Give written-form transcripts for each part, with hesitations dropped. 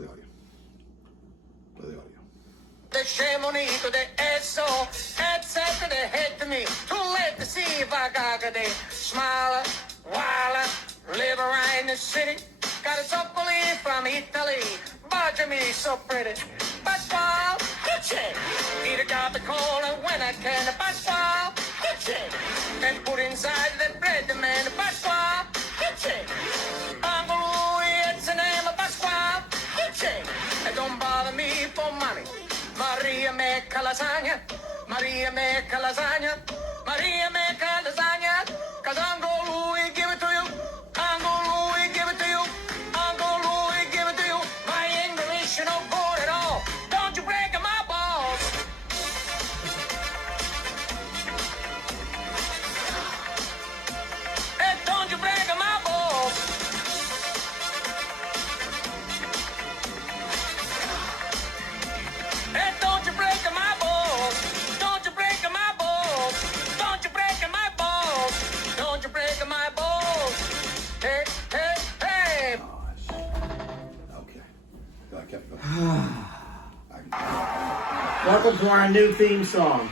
de audio. Play the audio. The bonito de eso, etc. de hate to me. Too late to see if I got a day. Smile, while live around the city. Got a chocolate from Italy. Bacia me so pretty. Pasquale, cucci. Eat a cup of cola when I can. Pasquale, cucci. And put inside the bread, man. Pasquale, cucci. Uncle Louis, it's the name of Pasquale, cucci. And don't bother me for money. Maria make lasagna. Maria make lasagna. Maria make lasagna. Cause Uncle Louis give it to you. Uncle Louis give it to you. Uncle Louis give it to you. My English no good at all. Don't you break my balls. Hey, don't you break my balls. Hey, don't you break my balls. Don't you break my balls. Don't you break my balls. Don't you break my balls. Hey, hey, hey. Gosh. Okay. I kept going. Welcome to our new theme song.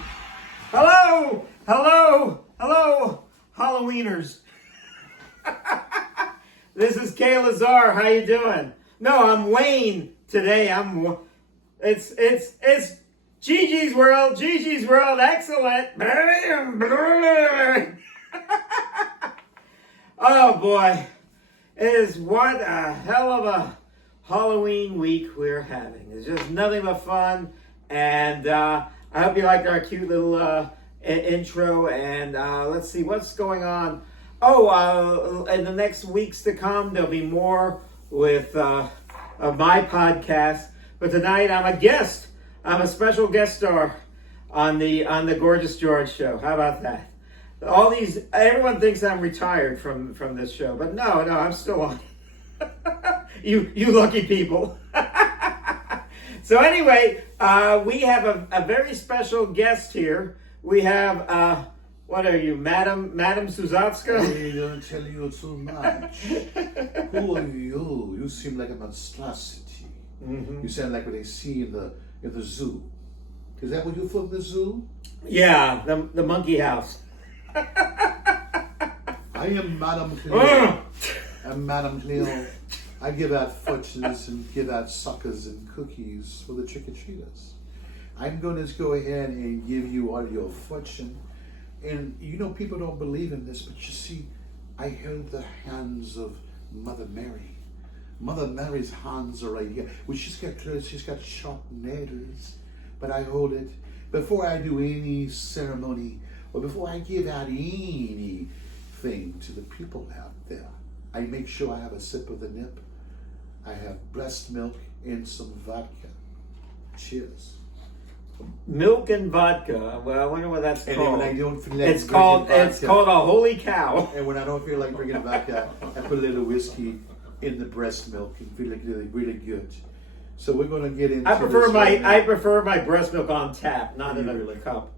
Hello, hello, hello, Halloweeners. This is Kay Lazar. How you doing? No, I'm Wayne today. It's Gigi's World. Gigi's World. Excellent. Oh boy, it is what a hell of a Halloween week we're having. It's just nothing but fun, and I hope you liked our cute little intro. And let's see what's going on. Oh, in the next weeks to come, there'll be more with of my podcast. But tonight, I'm a guest. I'm a special guest star on the Gorgeous George show. How about that? Everyone thinks I'm retired from this show, but no, I'm still on. You lucky people. So anyway, we have a very special guest here. We have, what are you, Madam Suzatska? I don't tell you too much. Who are you? You seem like a monstrosity. Mm-hmm. You sound like what they see in the zoo. Is that what you're from, the zoo? Yeah, the monkey house. I am Madam Cleo. I'm Madam Cleo. I give out fortunes and give out suckers and cookies for the trick-or-treaters. I'm going to go ahead and give you all your fortune. And you know, people don't believe in this, but you see, I held the hands of Mother Mary. Mother Mary's hands are right here. Well, she's got sharp nails, but I hold it. Before I do any ceremony, or before I give out anything to the people out there, I make sure I have a sip of the nip. I have breast milk and some vodka. Cheers. Milk and vodka. Well, I wonder what that's And called. when I don't feel like It's called a holy cow. And when I don't feel like drinking vodka, I put a little whiskey in the breast milk and feel like really, really good. So we're going to get into. I prefer my breast milk on tap, not in a cup.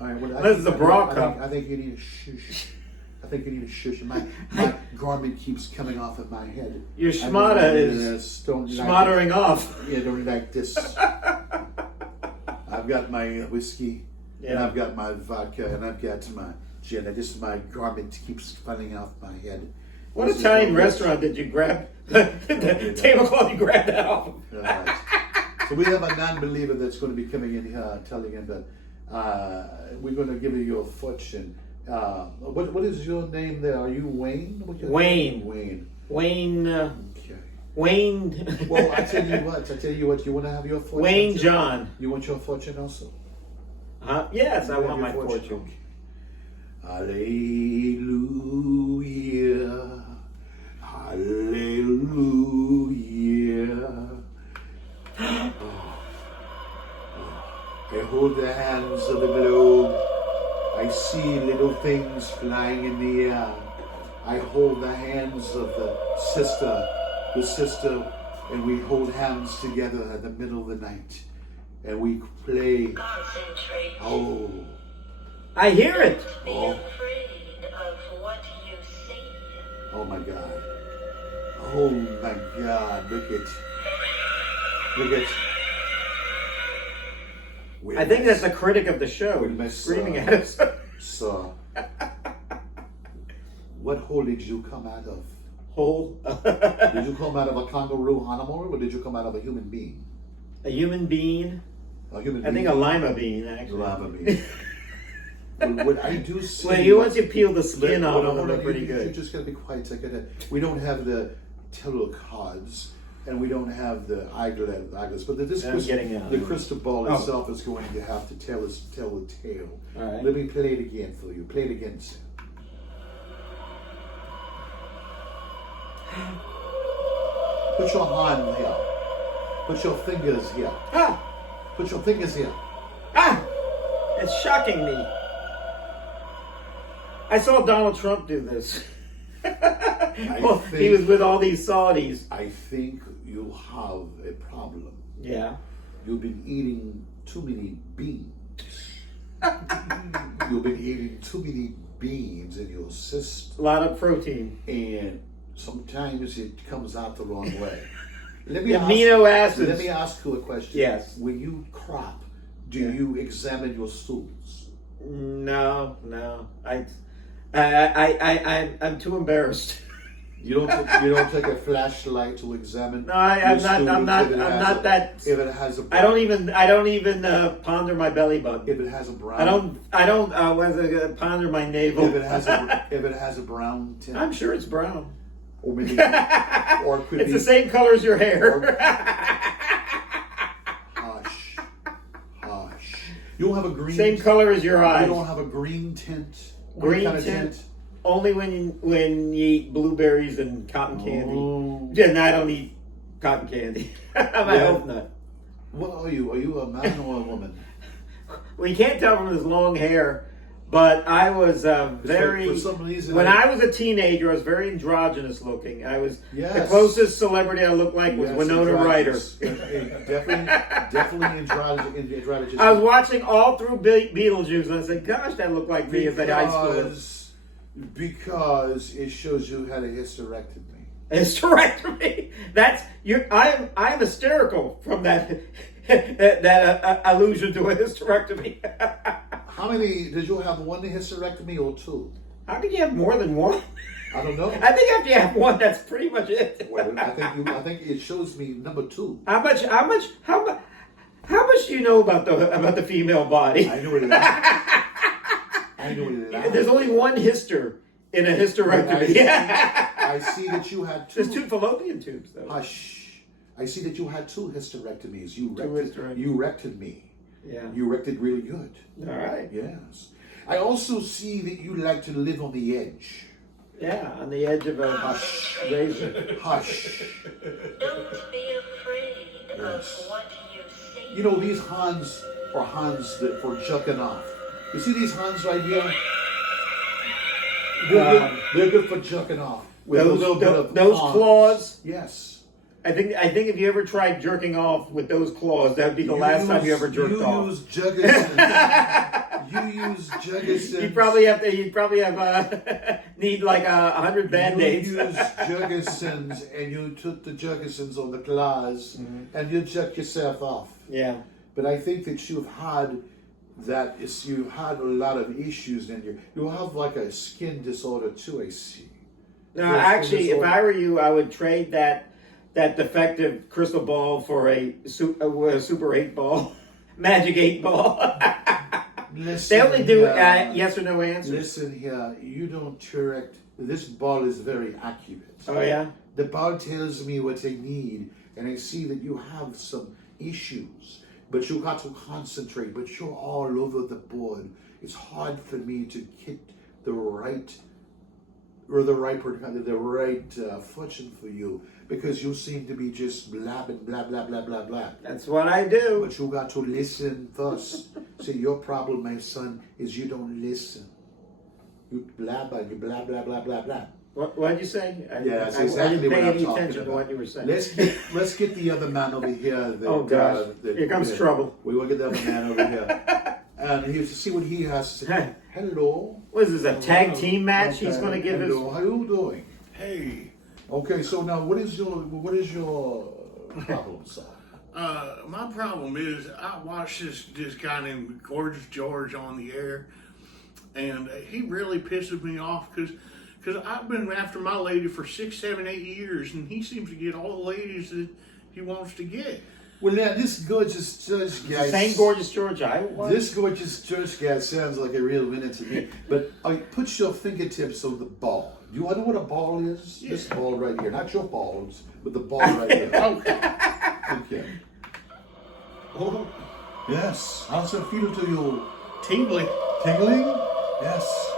All right. Well, This is a bra cup. I think you need a shush. I think you need a shush. My garment keeps coming off of my head. Your schmata is schmottering off. Yeah, don't like this. I've got my whiskey, and I've got my vodka, and I've got my gin. My garment keeps falling off my head. What Italian restaurant did you grab? The tablecloth you grabbed that off of. Right. So we have a non-believer that's going to be coming in here telling him that we're going to give you your fortune. What is your name there? Are you Wayne? Wayne. Wayne. Wayne. Okay. Wayne. Well, I tell you what. You want to have your fortune? Wayne too? John. You want your fortune also? Yes, I want my fortune. Okay. Hallelujah. Hallelujah. I hold the hands of the globe. I see little things flying in the air. I hold the hands of the sister, and we hold hands together in the middle of the night. And we play. Concentrate. Oh. I hear it. Be afraid of what you see. Oh my God. Oh Oh my God! Look at. I think that's a critic of the show Wait a minute, screaming at us. Sir, what hole did you come out of? Hole. Did you come out of a kangaroo animal, or did you come out of a human being? A human being. A human I being. think a lima bean, actually. Lima bean. What I do see. Well, once you peel the skin But- off well, of them, hold they're on, pretty you good. just gotta be quiet. We don't have the tarot cards, and we don't have the eyeglass. But the crystal ball itself is going to have to tell a tale. All right. Let me play it again for you. Play it again, sir. Put your hand here. Put your fingers here. Ah! Put your fingers here. Ah! It's shocking me. I saw Donald Trump do this. Well, he was with all these Saudis. I think you have a problem. Yeah. You've been eating too many beans. You've been eating too many beans in your system. A lot of protein. And sometimes it comes out the wrong way. Amino acids. Let me ask you a question. Yes. When you crop, do you examine your stools? No. I'm too embarrassed. You don't take a flashlight to examine. No, I'm not that. If it has a. I don't even ponder my belly button. If it has a brown. I don't ponder my navel. If it has a brown tint. I'm sure it's brown. Or maybe. Or it could it's be the same color as your hair. Hush. You don't have a green. Same color as your eyes. You don't have a green tint. Green tint. Only when you eat blueberries and cotton candy. Oh. Yeah, no, I don't eat cotton candy. I hope not. What are you? Are you a man or a woman? Well, you can't tell from his long hair, but I was very. For some reason, when I was a teenager, I was very androgynous looking. I was the Yes. closest celebrity I looked like was Yes, Winona Ryder. Definitely androgynous. I was watching all through Beetlejuice, and I said, "Gosh, that looked like me as a high schooler." Because it shows you had a hysterectomy. Hysterectomy. That's you. I'm hysterical from that allusion to a hysterectomy. How many did you have? One hysterectomy or two? How can you have more than one? I don't know. I think after you have one, that's pretty much it. Well, I think it shows me number two. How much do you know about the female body? I know it. There's only one hyster in a hysterectomy. I see that you had two. There's two fallopian tubes, though. Hush. I see that you had two hysterectomies. You hysterectomies. rected me. Yeah. You rected really good. All right. Yes. I also see that you like to live on the edge. Yeah, on the edge of a razor. Hush. Don't be afraid Yes. of what you see. You know, these hands are hands that for jucking off. You see these hands right here? They're good for jucking off. With a little bit of those claws. Yes. I think if you ever tried jerking off with those claws, that would be the last time you ever jerked off. You use Juggersons. You use Juggersons. You'd probably have need like 100 Band-Aids. You use Juggersons and you took the Juggersons on the claws and you jerk yourself off. Yeah. But I think that you've had a lot of issues in you have like a skin disorder too, I see. No, actually, if I were you, I would trade that defective crystal ball for a Super 8 ball, Magic 8 ball. They only do yes or no answers. Listen here, you don't correct. This ball is very accurate. Oh yeah? The ball tells me what I need, and I see that you have some issues. But you got to concentrate, but you're all over the board. It's hard for me to get the right fortune for you because you seem to be just blabbing, blah, blah, blah, blah, blah. That's what I do. But you got to listen first. See, your problem, my son, is you don't listen. You blabber, you blah, blah, blah, blah, blah. What did you say? Yeah, that's I exactly didn't what pay I'm any talking attention about. to what you were saying. Let's get the other man over here. Oh gosh, here comes trouble. We will get the other man over here, and see what he has to say. Hello. What is this, a tag team match? Okay. He's going to give Hello. us. How you doing? Hey, Okay, so now what is your problem, son? My problem is I watched this guy named Gorgeous George on the air, and he really pisses me off because I've been after my lady for 6, 7, 8 years, and he seems to get all the ladies that he wants to get. Well, now this gorgeous judge guy. Same Gorgeous George I was. This gorgeous judge guy sounds like a real winner to me. But put your fingertips on the ball. You know what a ball is? Yeah. This ball right here, not your balls, but the ball right here. Okay. Oh, Yes. How's it feel to you? tingly. Tingling? Yes.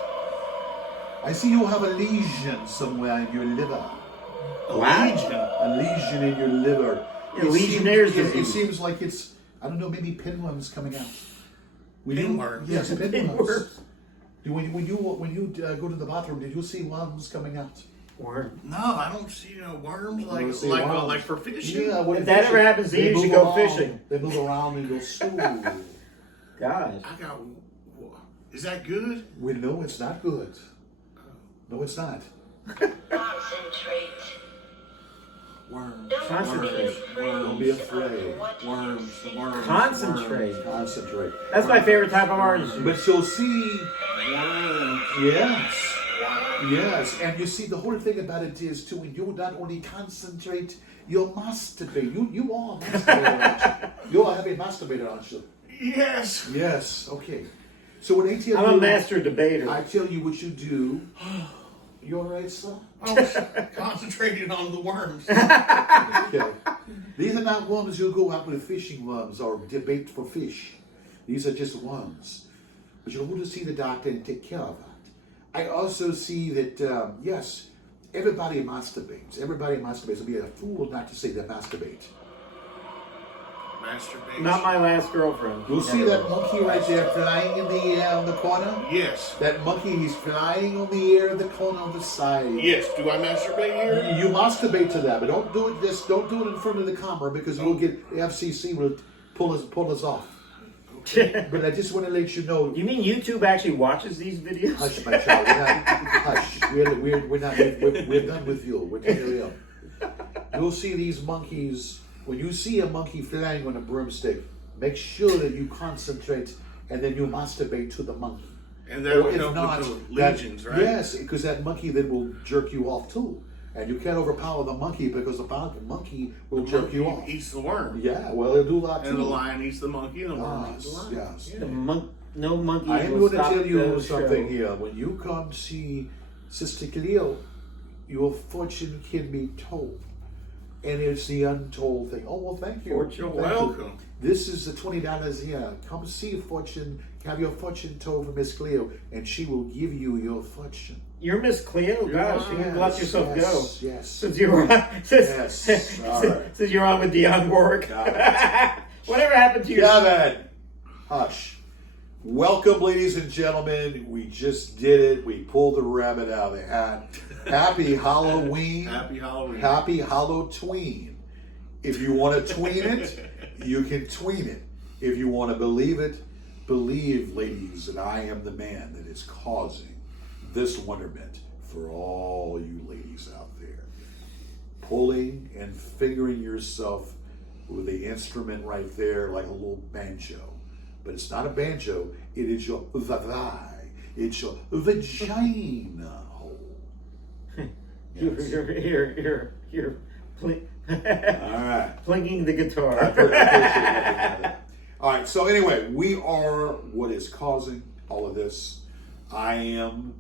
I see you have a lesion somewhere in your liver. Legion. A lesion in your liver. Yeah, Legionnaire's It disease. seems like it's, I don't know, maybe pinworms coming out. Pinworms? Yes, pinworms. Pinworms. When you go to the bathroom, did you see worms coming out? Worm. No, I don't see no worms don't see worms. like for fishing. Yeah, when If that ever happens to you, you should go fishing. They move around in your stool. Gosh. I got. Is that good? We know it's not good. No, it's not. Concentrate. Worms. Don't Concentrate. be afraid. Don't be afraid. of what you Worms. see. Worms. Concentrate. Concentrate. That's my favorite type of orange juice. But you'll see, Worms. yes. Yes, and you see the whole thing about it is too, when you not only concentrate, you'll masturbate. You are a masturbator, aren't you? You are a heavy masturbator, aren't you? Yes. Yes, okay. So when I tell I'm a you, master debater. I tell you what you do. You all right, sir? I was concentrating on the worms. Okay. These are not worms you'll go out with fishing worms or debate for fish. These are just worms. But you'll go to see the doctor and take care of that. I also see that, yes, everybody masturbates. Everybody masturbates. I'd be a fool not to say they masturbate. Masturbation. Not my last girlfriend. You'll see that monkey right there flying in the air on the corner? Yes. That monkey, he's flying on the air in the corner on the side. Yes. Do I masturbate here? You masturbate to that, but don't do it. Don't do it in front of the camera because we'll get the FCC will pull us off. But I just want to let you know. You mean YouTube actually watches these videos? Hush, my child. Hush. We're done with you. We're taking it up. You'll see these monkeys. When you see a monkey flying on a broomstick, make sure that you concentrate and then you masturbate to the monkey. And that Or would if help not, with the that- legions, right? Yes, because that monkey then will jerk you off too. And you can't overpower the monkey because the monkey will jerk you off. Eats the worm. Yeah, well, it'll do a lot too. And the lion eats the monkey, and the worm eats the Yes, lion. yes. No monkey I am will going to stop tell you the something show. here. When you come see Sister Cleo, your fortune can be told. And it's the untold thing. Oh, well, thank you. Fortune. You're Thank you. welcome. This is the $20 here. Come see fortune, have your fortune told from Miss Cleo, and she will give you your fortune. You're Miss Cleo? Gosh, you can let yourself go. Yes. Since you were Yes. All right. since you're on with Dionne Warwick. Got it. Whatever happened to your Got it. Hush. Welcome, ladies and gentlemen. We just did it. We pulled the rabbit out of the hat. Happy Halloween. Happy Halloween. Happy Hallow Tween. If you want to tween it, you can tween it. If you want to believe it, believe, ladies, that I am the man that is causing this wonderment for all you ladies out there. Pulling and fingering yourself with the instrument right there like a little banjo. But it's not a banjo, it is your thigh. It's your vagina hole. You're All right. plinking the I guitar. appreciate that. All right, so anyway, we are what is causing all of this. I am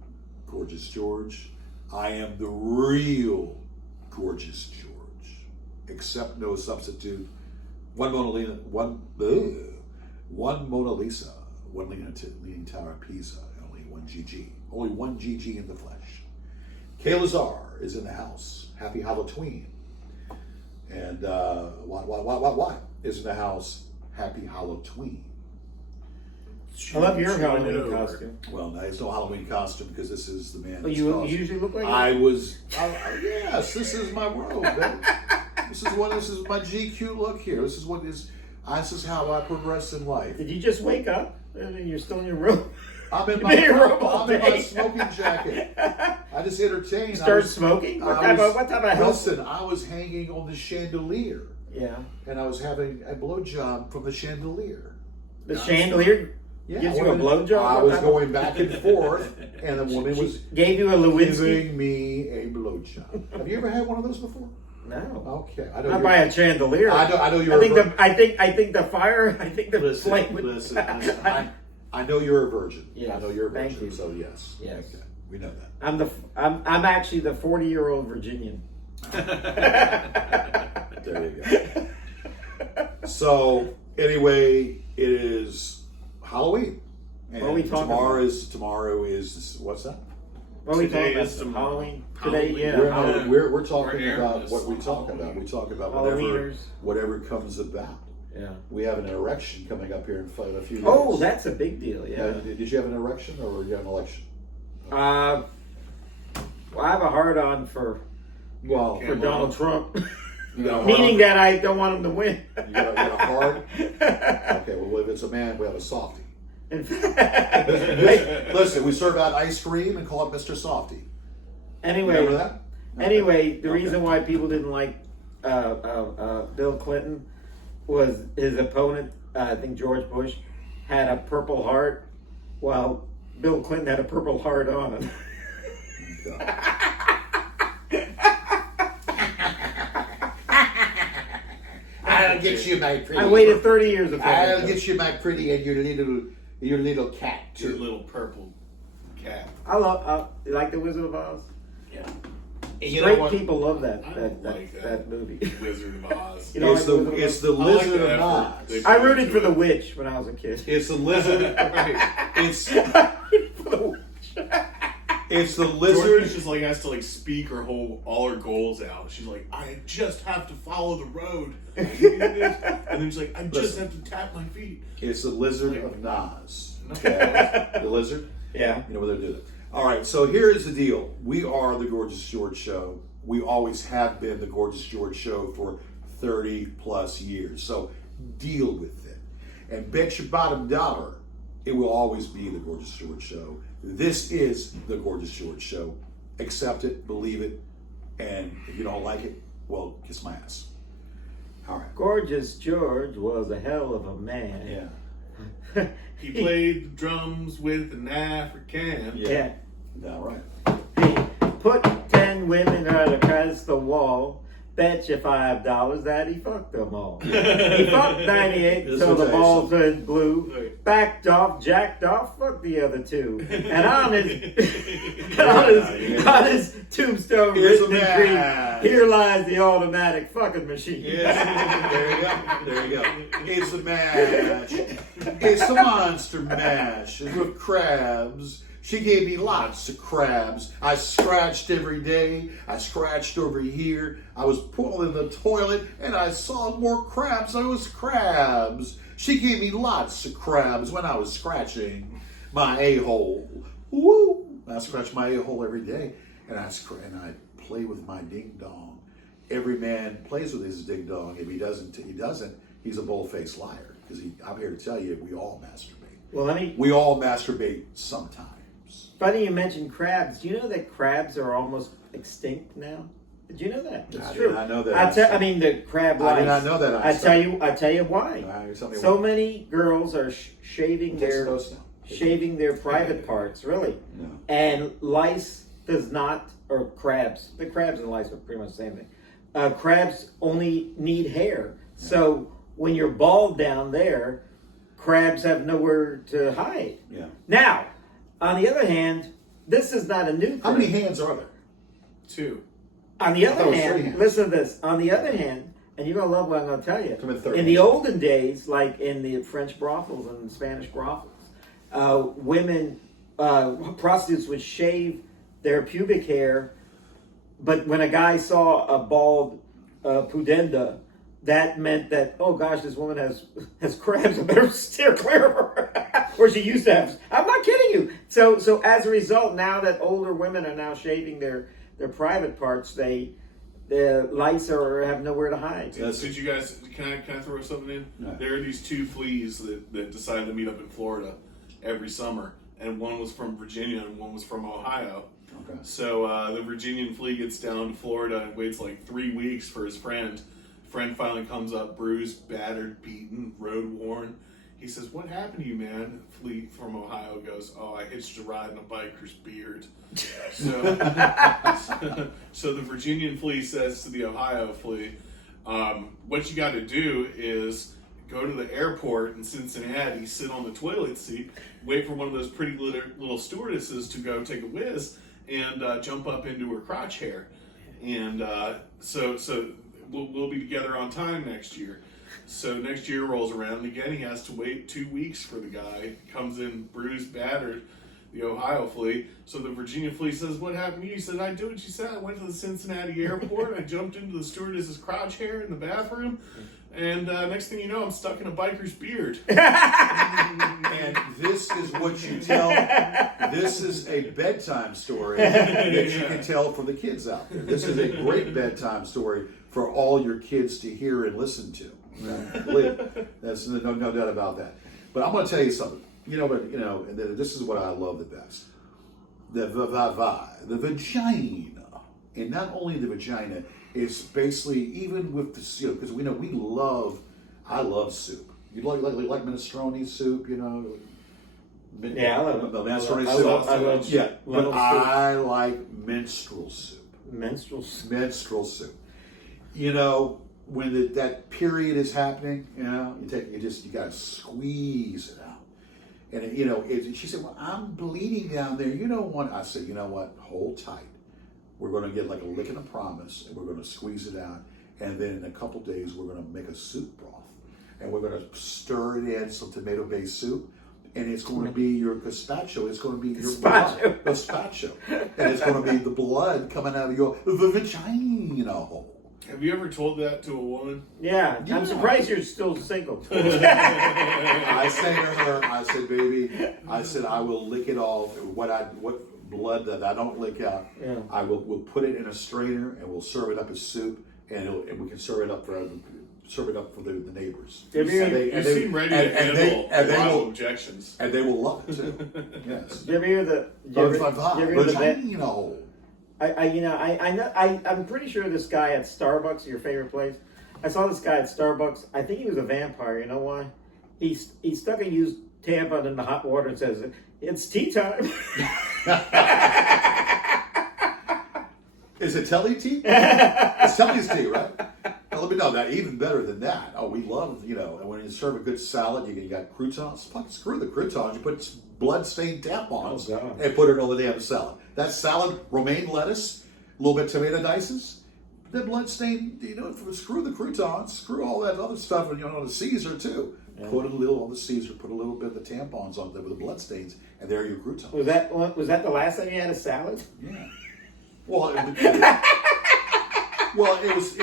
Gorgeous George. I am the real Gorgeous George. Except no substitute. One Mona Lisa, one Leaning Tower of Pisa, only one GG. Only one GG in the flesh. Kay Lazar is in the house. Happy Halloween. And what is in the house? Happy Halloween. I love your Showing it Halloween over. costume. Well, no, it's no Halloween costume because this is the man. But that's you causing- usually look like Yes, this is my world, man. This is my GQ look here. This is how I progress in life. Did you just wake up? I mean, you're still in your room. I'm in You've been in your room all I'm in my day. smoking jacket. I just entertained. Start smoking? What type of health? Listen, I was hanging on the chandelier. Yeah. And I was having a blowjob from the chandelier. The chandelier Yeah, gives you a blowjob? I was going back and forth, and the woman was gave you a Lewinsky? giving me a blowjob. Have you ever had one of those before? No. Okay, I know. Not by a chandelier. I know you're. I think the fire. I think the flame would. Listen. I know you're a virgin. Yes, I know you're a virgin. thank you. So yes. Yes. Okay, we know that. I'm actually the 40-year-old Virginian. There you go. So anyway, it is Halloween, and What are we talking tomorrow is what's that? What are we Today talking is about? tomorrow. Halloween? Today, Halloween. yeah. We're talking We're about airing what we this talk on about. Halloween. We talk about Halloweeners. whatever comes about. Yeah. We have an erection coming up here in a few days. Oh, that's a big deal. Yeah. Did you have an erection or you have an election? Well, I have a hard on for Well, Donald Trump, you got a hard meaning that I don't want him to win. You got a hard. Okay, well, if it's a man, we have a softie. In fact, Listen, we serve out ice cream and call it Mr. Softy. anyway, Remember that? Anyway, the Okay. reason why people didn't like Bill Clinton was his opponent, I think George Bush, had a purple heart, while Bill Clinton had a purple heart on him. I'll get you my pretty. I waited 30 years to find I'll it. get you my pretty and your little cat Your too. little purple cat. I love. You like the Wizard of Oz? Yeah. Straight people love that I don't like that movie. Wizard of Oz. You know, It's like the Wizard of it's Oz? the I like Lizard the of effort they Oz. I put rooted into for the it. witch when I was a kid. It's the lizard. It's For the witch. it's the George lizard. Bush just like has to like speak her whole all her goals out. She's like, I just have to follow the road. And then she's like, I just have to tap my feet. It's the Lizard of Nas. Okay, the lizard. Yeah. You know what they're doing. All right, so here is the deal. We are the Gorgeous George Show. We always have been the Gorgeous George Show for 30 plus years. So deal with it. And bet your bottom dollar, it will always be the Gorgeous George Show. This is the Gorgeous George Show. Accept it, believe it, and if you don't like it, well, kiss my ass. All right. Gorgeous George was a hell of a man. Yeah. He played the drums with an African. Yeah. All right. Hey, put 10 women right across the wall. Bet you $5 that he fucked them all. He fucked 98 This till will the tell you balls something. went blue. Right. Backed off, jacked off, fucked the other two. And on his tombstone Here's written a in man. green, here lies the automatic fucking machine. Yes. There you go. There you go. It's a mash. It's a monster mash with crabs. She gave me lots of crabs. I scratched every day. I scratched over here. I was pulling the toilet and I saw more crabs. I was crabs. She gave me lots of crabs when I was scratching my a-hole. Woo! I scratch my a-hole every day, and I play with my ding dong. Every man plays with his ding dong. If he doesn't, he's a bull-faced liar. Because I'm here to tell you, we all masturbate. Well, We all masturbate sometimes. funny you mentioned crabs. Do you know that crabs are almost extinct now? Did you know that? It's I true. did not know that. I mean, the crab I lice. did not know that. I tell you why. Tell me So what. many girls are shaving their private parts, really. No. And lice does not, or crabs. The crabs and lice are pretty much the same thing. Crabs only need hair. So when you're bald down there, crabs have nowhere to hide. Yeah. Now, on the other hand, this is not a new thing. How many hands are there? 2. On the I other thought it was 3 hand, hands. listen to this. On the other hand, and you're going to love what I'm going to tell you. Come in third. In the olden days, like in the French brothels and Spanish brothels, prostitutes would shave their pubic hair, but when a guy saw a bald pudenda, that meant that, oh gosh, this woman has crabs, I better steer clear of her. Or she used to have. I'm not kidding you. So as a result, now that older women are now shaving their private parts, the lice have nowhere to hide. Did you guys? Can I throw something in? No. There are these 2 fleas that decided to meet up in Florida every summer, and one was from Virginia and one was from Ohio. Okay. So the Virginian flea gets down to Florida and waits like 3 weeks for his friend. Friend finally comes up, bruised, battered, beaten, road worn. He says, "What happened to you, man?" Flea from Ohio goes, "Oh, I hitched a ride in a biker's beard." So the Virginian flea says to the Ohio flea, "What you got to do is go to the airport in Cincinnati, sit on the toilet seat, wait for one of those pretty little stewardesses to go take a whiz, and jump up into her crotch hair. And so we'll be together on time next year." So next year rolls around, and again he has to wait 2 weeks for the guy. Comes in bruised, battered, the Ohio flea. So the Virginia flea says, "What happened to you?" He said, "I did what you said. I went to the Cincinnati airport. I jumped into the stewardess's crotch hair in the bathroom. And next thing you know, I'm stuck in a biker's beard." And this is what you tell. This is a bedtime story that you can tell for the kids out there. This is a great bedtime story for all your kids to hear and listen to. Believe me. There's no doubt about that. But I'm going to tell you something. And this is what I love the best. The vagina, and not only the vagina. It's basically, even with the soup, because I love soup. You like minestrone soup, Yeah, I love it. The minestrone I soup. love Yeah, but soup. I like minstrel soup. Menstrual soup. Minstrel soup. When that period is happening, you gotta squeeze it out. And she said, "Well, I'm bleeding down there. You don't want." I said, "You know what? Hold tight. We're going to get like a lick and a promise, and we're going to squeeze it out. And then in a couple days, we're going to make a soup broth. And we're going to stir it in some tomato-based soup. And it's going to be your gazpacho. It's going to be your blood. Gazpacho. And it's going to be the blood coming out of your vagina hole." Have you ever told that to a woman? Yeah, I'm surprised you're still single. I say to her, I said, "Baby," I said, "I will lick it off. What blood that I don't lick out, I will we'll put it in a strainer and we'll serve it up as soup, and we can serve it up for the neighbors." You seem ready to handle a lot of objections. And they will love it too. Yes. Did you ever hear the Vagina hole. I'm pretty sure this guy at Starbucks, your favorite place. I saw this guy at Starbucks. I think he was a vampire. You know why? He stuck a used tampon in the hot water and says, "It's tea time." Is it Telly tea? It's Telly's tea, right? Now, let me know that. Even better than that. Oh, we love, and when you serve a good salad, you got croutons. Fuck, screw the croutons. You put blood-stained tampons and put it on the damn salad. That salad, romaine lettuce, a little bit tomato dices, the blood-stained, screw the croutons, screw all that other stuff, and on the Caesar too. Yeah. Put a little on the Caesar, put a little bit of the tampons on there with the bloodstains, and there are your croutons. Was that the last time you had a salad? Yeah. Well, it was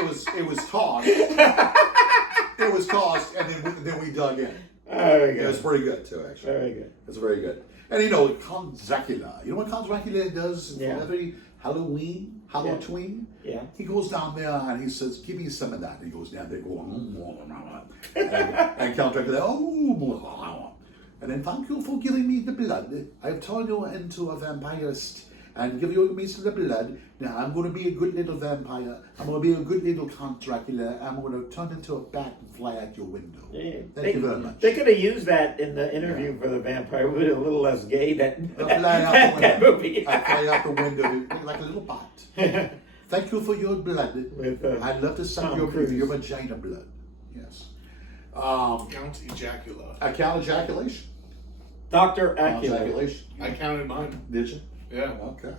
tossed. It was tossed, and then we dug in. Very good. It was pretty good too, actually. Very good. It's very good. And Count Dracula. You know what Count Dracula does for every Halloween? Yeah. He goes down there and he says, "Give me some of that." And he goes down there going, and Count Dracula, and then, "Thank you for giving me the blood. I have turned you into a vampirist and give you me some of the blood. Now I'm going to be a good little vampire. I'm going to be a good little Count Dracula. I'm going to turn into a bat and fly out your window." Yeah. Thank you very much. They could have used that in the interview for the vampire, but a little less gay. Fly out the that window. movie. I fly out the window like a little bat. Thank you for your blood. I'd love to suck your vagina blood. Yes. Count ejacula. Count ejaculation. Dr. Count Acula. ejaculation. I counted mine. Did you? Yeah. Okay.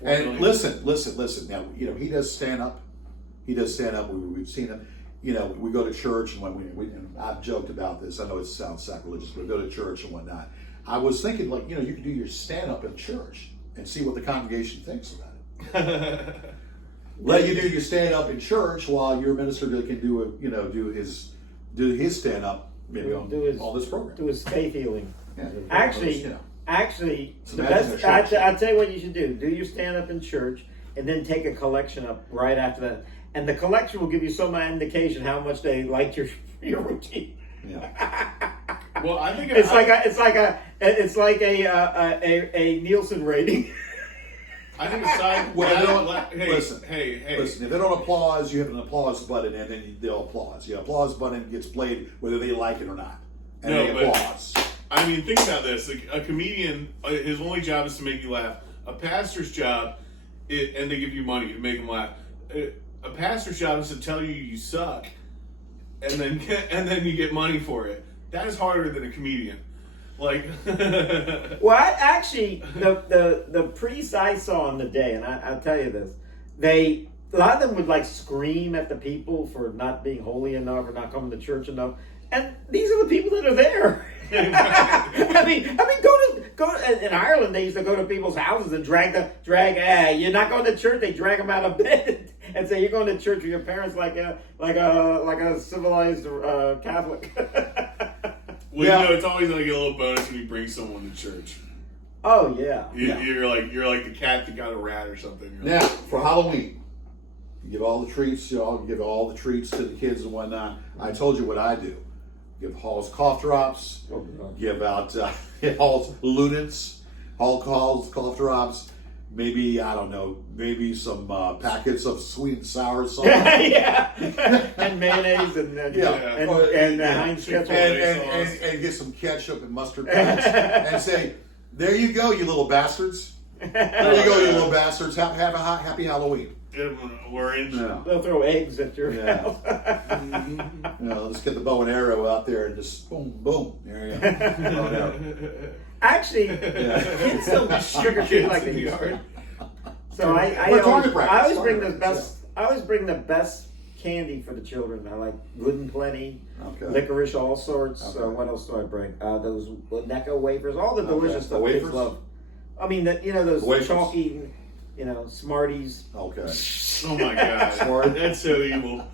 4 And million. listen. Now, he does stand up. We've seen him. We go to church, and and I've joked about this. I know it sounds sacrilegious, but we go to church and whatnot. I was thinking, you could do your stand up in church and see what the congregation thinks about it. Let you do your stand up in church while your minister can do his stand up maybe on this program. Do his faith healing. Yeah. Actually, the imagine best. a church. I'll tell you what you should do. Do your stand up in church, and then take a collection up right after that. And the collection will give you some indication how much they liked your routine. Yeah. Well, I think It's like a Nielsen rating. I think aside. Well, they don't- hey, listen. hey. Listen, if they don't applause, you have an applause button, and then they'll applause. The applause button gets played whether they like it or not, and No, they but- applause. I mean, think about this. A comedian, his only job is to make you laugh. A pastor's job, and they give you money to make them laugh. A pastor's job is to tell you you suck, and then you get money for it. That is harder than a comedian. Like, Well, actually, the priests I saw on the day, and I'll tell you this, a lot of them would like scream at the people for not being holy enough or not coming to church enough, and these are the people that are there. I mean, go to, in Ireland they used to go to people's houses and drag you're not going to church. They drag them out of bed and say you're going to church with your parents like a civilized Catholic. well, Yeah. you know, it's always like a little bonus when you bring someone to church. Oh yeah. You're like the cat that got a rat or something. You're Now, like, for Halloween, you give all the treats. You give all the treats to the kids and whatnot. I told you what I do. Give Hall's cough drops. Oh, God. Give out Hall's Lunits, Hall's cough drops. Maybe, I don't know, maybe some packets of sweet and sour sauce. Yeah, and mayonnaise and Yeah. and Heinz ketchup. And get some ketchup and mustard packets and say, there you go, you little bastards. There you go, you little bastards. Have a happy Halloween. give them an orange. Yeah. They'll throw eggs at your Yeah. house. Let's get the bow and arrow out there and just boom, boom. There you go. Oh, no. Actually, Yeah. kids don't sugar shit like they in the used to. yard. So I Well, always, target practice, I always bring the target best. I always bring the best candy for the children. I like Good and Plenty, Okay. licorice, all sorts. Okay. So what else do I bring? Those Necco wafers, all the Okay. delicious The stuff kids wafers? love. I mean, those The wafers. chalky, Smarties. Okay. Oh my god, Smart. that's so evil.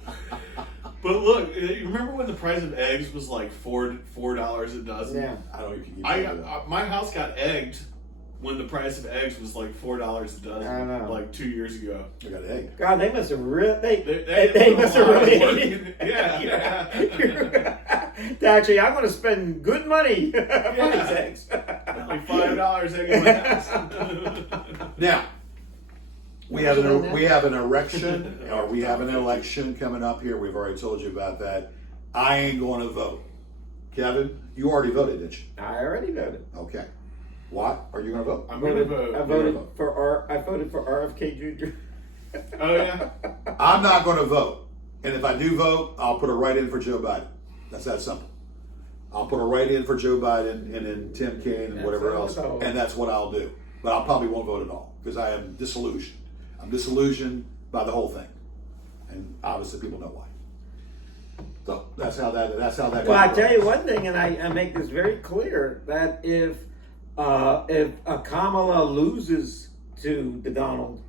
But look, you remember when the price of eggs was like $4 a dozen? Yeah. I don't even keep I track of that. my house got egged when the price of eggs was like $4 a dozen, I know. like 2 years ago. I got an egg. God, they must have really. They put a must have lot of really. work in- yeah. Actually, I'm going to spend good money on these eggs. Like $5 egg in my house. Now, we have an erection, or we have an election coming up here. We've already told you about that. I ain't going to vote. Kevin, you already voted, didn't you? I already voted. Okay. What? Are you going to vote? I'm gonna I vote. voted for RFK Jr. Oh yeah. I'm not going to vote. And if I do vote, I'll put a write in for Joe Biden. That's that simple. I'll put a write in for Joe Biden and then Tim Kaine and That's whatever all else. it's all. And that's what I'll do. But I probably won't vote at all because I am disillusioned. I'm disillusioned by the whole thing. And obviously people know why. So that's how that Well, I tell you one thing, and I make this very clear that if Kamala loses to the Donald,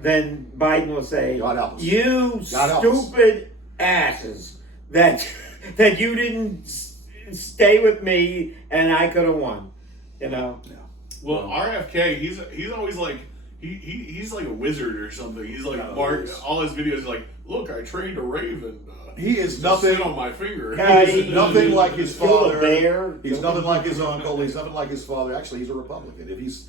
then Biden will say, God help us. "You God help us. stupid asses that you didn't stay with me, and I could have won." You know. Yeah. Well, RFK, he's always like he's like a wizard or something. He's like Oh, Mark. he is. All his videos are like, look, I trained a raven. He is to nothing. sit on my finger. He's nothing like his Kill a father. bear. He's nothing like his uncle. He's nothing like his father. Actually, he's a Republican. If he's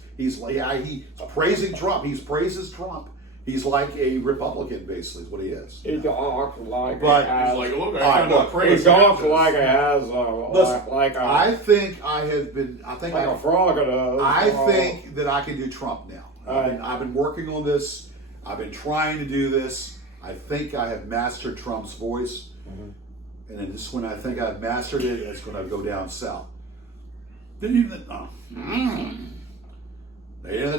praising Trump. He praises Trump. He's like a Republican, basically, is what he is. He talks like But He's like, look, I All right, kind look, of praise. he talks Baptists. like a has Listen, like a I think I have been. I think like a frog does. I think that I can do Trump now. I've been working on this. I've been trying to do this. I think I have mastered Trump's voice. And then this, when I think I've mastered it, it's when I go down south. They eat the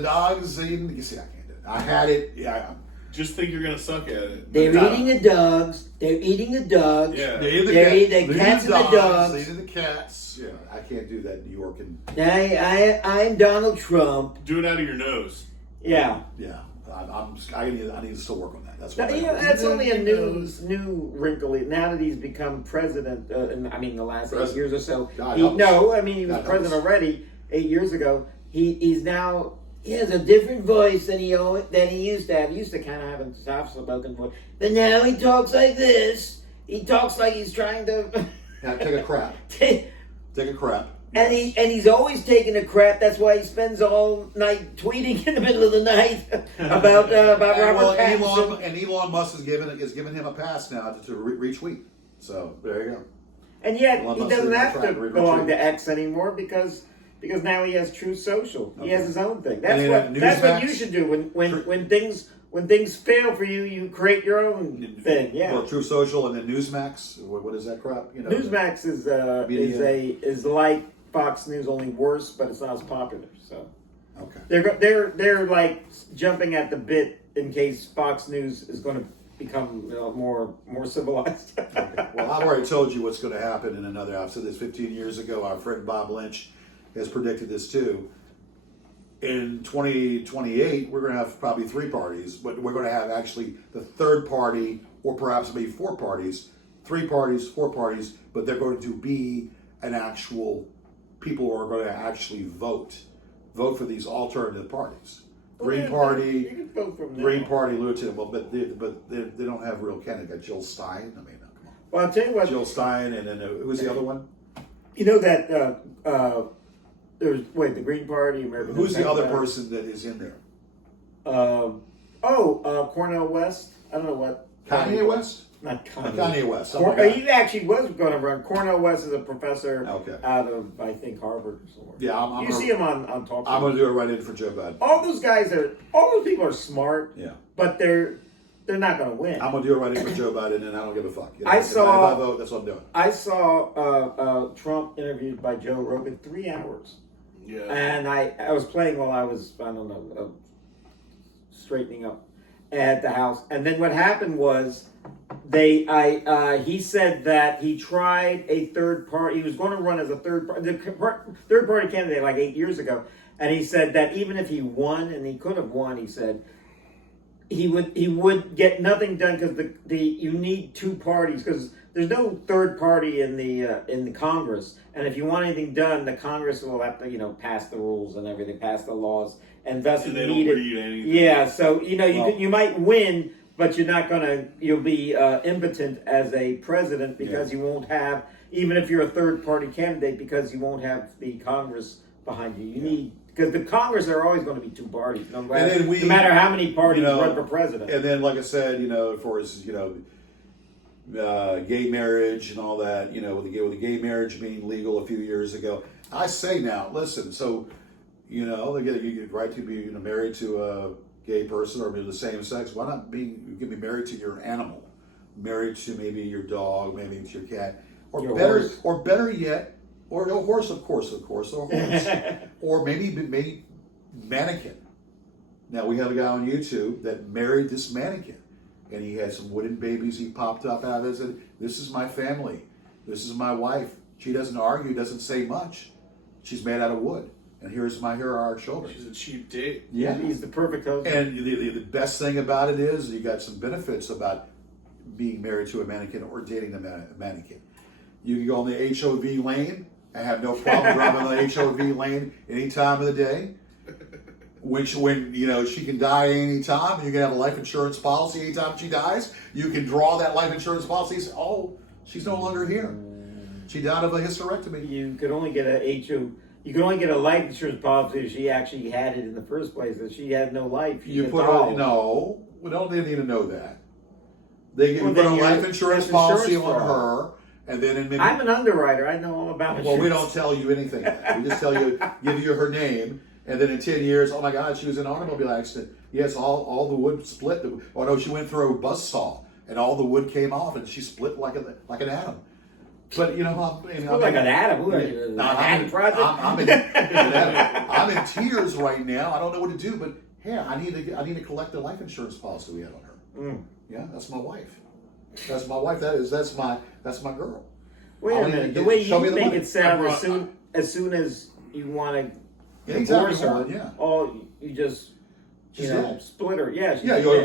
dogs. You see, I can't do it. I had it. Yeah. Just think you're gonna suck at it. They're No. eating the dogs. They're eating the dogs. Yeah. They eat the, They eat cat- the they cats eat and the dogs. They eat the cats. Yeah, I can't do that in New York. And I'm Donald Trump. Do it out of your nose. Yeah. yeah, I need to still work on that. That's Now, what that's only a new wrinkle. Now that he's become president, the last 8 President. years or so. God help us. He was God help president us. already 8 years ago. He has a different voice than he used to have. He used to kind of have a soft-spoken voice, but now he talks like this. He talks like he's trying to Yeah, take a crap. take Take a crap. And he's always taking a crap. That's why he spends all night tweeting in the middle of the night about Robert Pattinson. Elon Musk is giving him a pass now to retweet. So there you go. And yet Elon he Musk doesn't is have trying to to belong to X anymore because now he has True Social. He has his own thing. And That's then what you should do when things fail for you. You create your own thing. Yeah. Well, True Social and then Newsmax. What is that crap? You know, Newsmax is like Fox News, only worse, but it's not as popular. So okay. they're like jumping at the bit in case Fox News is going to become more civilized. Okay. Well, I've already told you what's going to happen in another. I've said this 15 years ago. Our friend Bob Lynch has predicted this too. In 2028, we're going to have probably 3 parties, but we're going to have actually the third party, or perhaps maybe 4 parties, 3 parties, 4 parties, but they're going to be an actual people who are going to actually vote for these alternative parties. Green Party, You can vote from Green now. Party, Luton. Well, but they don't have real candidates. Got Jill Stein. I mean, come on. Well, I'll tell you what. Jill Stein, and then who was the other one? You know that there's the Green Party, American. Who's the other Independent person that is in there? Cornel West. I don't know what. Kanye West? Not Kanye. Kanye West. Oh my God. He actually was going to run. Cornel West is a professor Okay. out of, I think, Harvard or somewhere. Yeah, you see him on talk I'm shows. going to do it right in for Joe Biden. All those people are smart. Yeah. But they're not going to win. I'm going to do it right in for Joe Biden, and I don't give a fuck. You know, I if saw- I vote, that's what I'm doing. I saw Trump interviewed by Joe Rogan 3 hours. Yeah. And I was playing while I was, I don't know, straightening up at the house. And then what happened was he said that he tried a third party. He was going to run as a third party candidate like 8 years ago. And he said that even if he won, and he could have won, he said he would get nothing done because you need 2 parties because there's no third party in the Congress, and if you want anything done, the Congress will have to pass the rules and everything, pass the laws, and thus And you they need don't it. read anything. Yeah, so you might win, but you'll be impotent as a president because you won't have, even if you're a third party candidate, because you won't have the Congress behind you. You need. Because the Congress are always going to be 2 parties, no matter how many parties run for president. And then, like I said, for as gay marriage and all that, with the gay marriage being legal a few years ago, I say now, listen. So, you get right to be married to a gay person or the same sex. Why not you can be married to your animal, married to maybe your dog, maybe to your cat, or better yet. Or a horse, of course, or a horse. Or maybe mannequin. Now, we have a guy on YouTube that married this mannequin. And he had some wooden babies he popped up out of it and said, this is my family. This is my wife. She doesn't argue, doesn't say much. She's made out of wood. And here are our children. She's a cheap date. Yeah. He's the perfect husband. And the best thing about it is you got some benefits about being married to a mannequin or dating a mannequin. You can go on the HOV lane. I have no problem driving on the HOV lane any time of the day. When she can die any time, you can have a life insurance policy anytime she dies. You can draw that life insurance policy and say, oh, she's no longer here. She died of a hysterectomy. You could only get a life insurance policy if she actually had it in the first place. If she had no life, We don't need to know that. They put a life insurance policy on her. And then I'm an underwriter. I know all about it. Well, we don't tell you anything. We just give you her name, and then in 10 years, oh my God, she was in an automobile accident. Yes, all the wood split. Oh no, she went through a buzzsaw, and all the wood came off, and she split like an atom. But I'm like an atom. Who are you? Manhattan Project. I'm in tears right now. I don't know what to do, but hey, I need to collect the life insurance policy we had on her. Yeah, that's my wife. That's my wife. That's my girl. Wait a minute. The way you make it sound, as soon as you want to divorce her, you just split her. Yeah,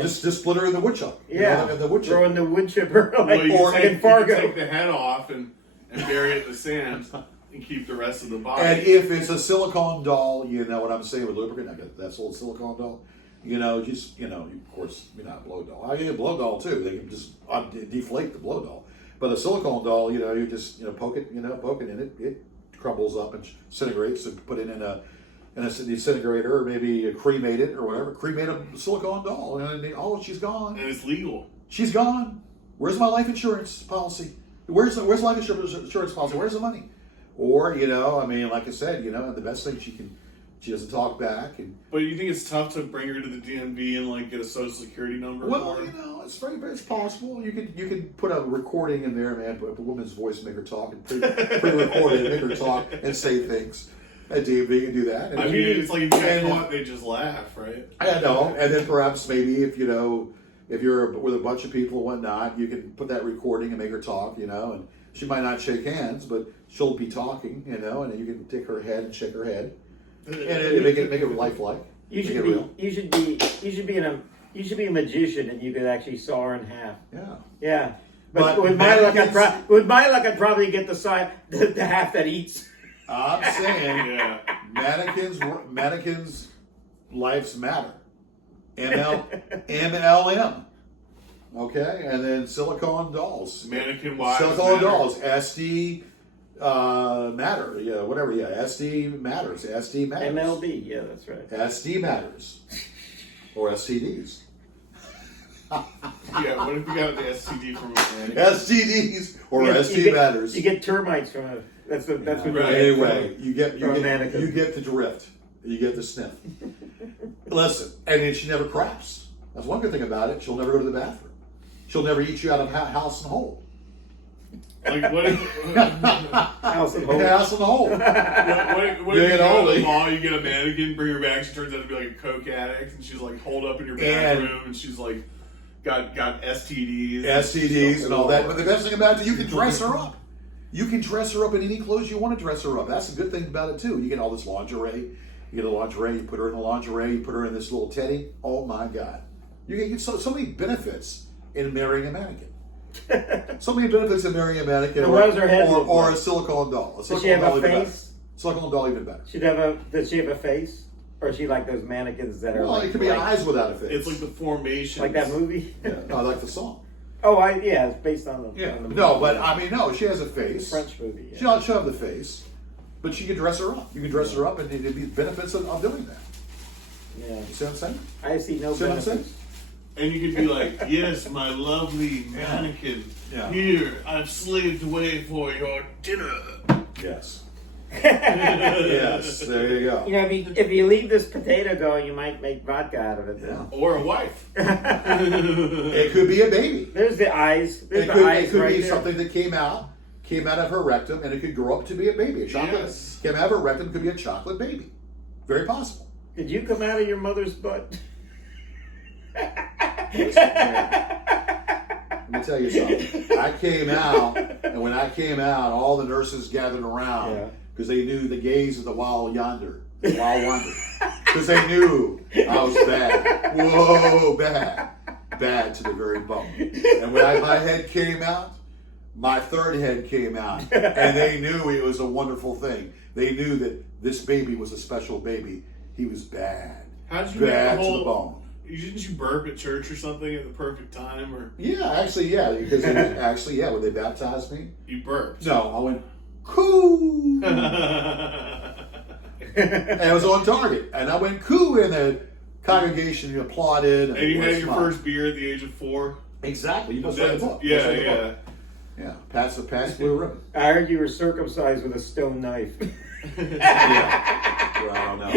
just split her in the wood chip. Throw in the wood chipper like in You Fargo. take the head off and bury it in the sand and keep the rest of the body. And if it's a silicone doll, you know what I'm saying with lubricant. I got that old silicone doll. Of course, not a blow doll. I get a blow doll too. They can just deflate the blow doll. But a silicone doll, you just poke it, and it crumbles up and disintegrates and put it in a disintegrator, or maybe cremate it or whatever. Cremate a silicone doll, and then, oh, she's gone. And it's legal. She's gone. Where's my life insurance policy? Where's life insurance policy? Where's the money? Or, I mean, like I said, the best thing she doesn't talk back. But you think it's tough to bring her to the DMV and like get a social security number? Well, for her? it's possible. You could put a recording in there, man. Put a woman's voice, make her talk, and pre-record it, make her talk and say things. At DMV can do that. And I mean, it's like if you get caught, they just laugh, right? I know. And then perhaps maybe if you're with a bunch of people and whatnot, you can put that recording and make her talk, and she might not shake hands, but she'll be talking, and then you can take her head and shake her head, and make it lifelike. You should be a magician, and you could actually saw her in half. Yeah. Yeah. But with my luck, I'd probably get the half that eats. I'm saying, Yeah. mannequins' lives matter. MLM. Okay, and then silicone dolls. Mannequin wives. Silicone matter. dolls. SD matter. Yeah, whatever. Yeah, SD matters. SD matters. MLB. Yeah, that's right. SD matters. Or STDs. Yeah, what if you got the STD from a mannequin? STDs or SD matters. You get termites from it. That's what. Right. Anyway, you get mannequin. you get the drift. You get the sniff. Listen, and then she never craps. That's one good thing about it. She'll never go to the bathroom. She'll never eat you out of house and hole. Like what if House and home. House and hole. what if you Big and go to only. the mall, you get a mannequin, bring her back, she turns out to be like a coke addict, and she's like holed up in your bathroom, and she's like got STDs and all that. But the best thing about it, you can dress her up. You can dress her up in any clothes you want to dress her up. That's the good thing about it too. You get all this lingerie. You get a lingerie. You put her in the lingerie. You put her in this little teddy. Oh my God! You get so many benefits in marrying a mannequin. So many benefits in marrying a mannequin, So what does her head look or like? a silicone doll. Does she have a face? Silicone doll even better. Does she have a face? Or is she like those mannequins that are Well, like... it could be eyes without a face. It's like the formation. Like that movie? Yeah, no, I like the song. Oh, it's based on the... Yeah, on the no, movie. but I mean, no, she has a face. French movie, yeah. She'll have the face, but she can dress her up. You can dress her up, and it'd be benefits of doing that. Yeah. You see what I'm saying? I see no See what I'm saying? benefits. And you could be like, yes, my lovely mannequin. Yeah. Here, I've slaved away for your dinner. Yes. Yes, there you go. If you leave this potato going, you might make vodka out of it. Yeah. Or a wife. It could be a baby. There's the eyes. There's It the eyes could right be there. something that came out of her rectum, and it could grow up to be a baby. A chocolate Yes. came out of her rectum, could be a chocolate baby. Very possible. Did you come out of your mother's butt? Let me tell you something. I came out, and when I came out, all the nurses gathered around Yeah. because they knew the gaze of the wild wander, because they knew I was bad. Whoa, bad to the very bone. And when my head came out, my third head came out, and they knew it was a wonderful thing. They knew that this baby was a special baby. He was bad. How did you Bad get to the the bone. Didn't you burp at church or something at the perfect time? Or Yeah, actually, yeah, because it was, actually, yeah, when they baptized me, you burped? no, I went, coo, and it was on target, and I went coo, and the congregation applauded. And you had your smiled. first beer at the age of 4? Exactly, you must read the book. You Yeah, must read the yeah. book. Yeah, pass blue ribbon. I heard you were circumcised with a stone knife. Yeah. Well, I don't know.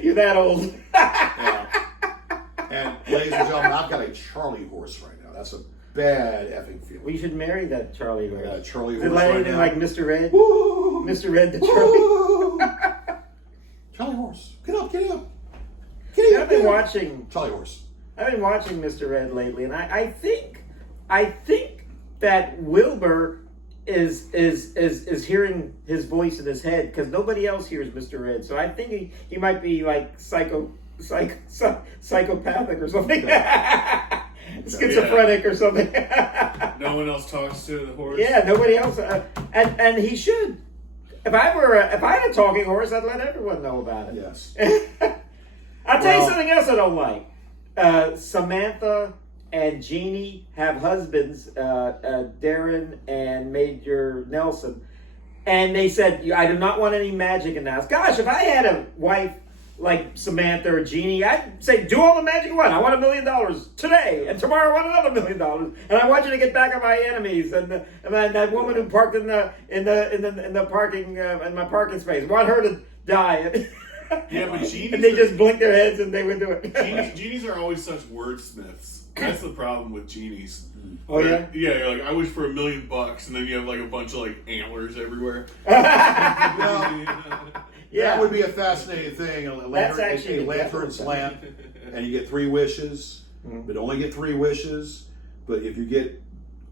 You're that old. Yeah. And ladies and gentlemen, I've got a Charlie horse right now. That's a bad effing feeling. We should marry that Charlie I got a horse. Charlie Is horse it like right anything now. like Mr. Red? Woo! Mr. Red the Charlie. Woo! Charlie horse, get up, get up, get up. I've been watching Charlie horse. Mr. Red lately, and I think that Wilbur is hearing his voice in his head because nobody else hears Mr. Red. So I think he might be like psychopathic or something, schizophrenic or something. No one else talks to the horse? Yeah, nobody else, and he should. If I had a talking horse, I'd let everyone know about it. Yes. I'll tell you Well- something else I don't like. Samantha and Jeannie have husbands, Darren and Major Nelson, and they said, I do not want any magic in the house. Gosh, if I had a wife like Samantha or Jeannie, I'd say, do all the magic you want. I want $1 million today, and tomorrow I want another $1 million, and I want you to get back at my enemies. And that woman who parked in the parking in my parking space, I want her to die. Yeah, but genies, and they just blink their heads and they would do it. Genies are always such wordsmiths. That's the problem with genies. Oh yeah? Yeah, you're like, I wish for $1 million, and then you have like a bunch of like antlers everywhere. Yeah. That would be a fascinating thing. That's actually A the lantern's devil. lamp, and you get 3 wishes, but only get 3 wishes. But if you get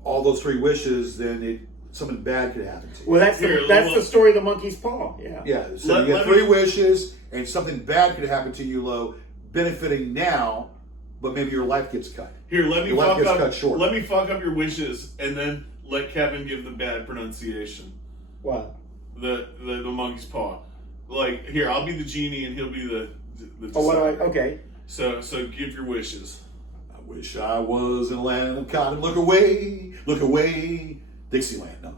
all those 3 wishes, then something bad could happen to you. Well, that's Here, the story of the monkey's paw. Yeah. Yeah, so you get 3 wishes, and something bad could happen to you, Lo, benefiting now, but maybe your life gets cut. Here, let me Your life fuck gets up. cut short. Let me fuck up your wishes, and then let Kevin give the bad pronunciation. What? The monkey's paw. Like, here, I'll be the genie, and he'll be the Oh, what do I? decider. Okay. So give your wishes. I wish I was in a land of cotton. Look away, Dixieland. Okay.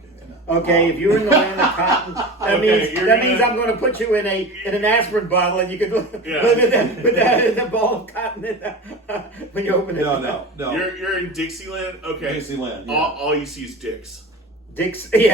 No. Okay, if you're in the land of cotton, that Okay, you're means gonna- I'm going to put you in an aspirin bottle, and you can put Yeah. the ball of cotton in when you open it. No. You're in Dixieland. Okay. Dixieland. Yeah. All you see is dicks. Dixie.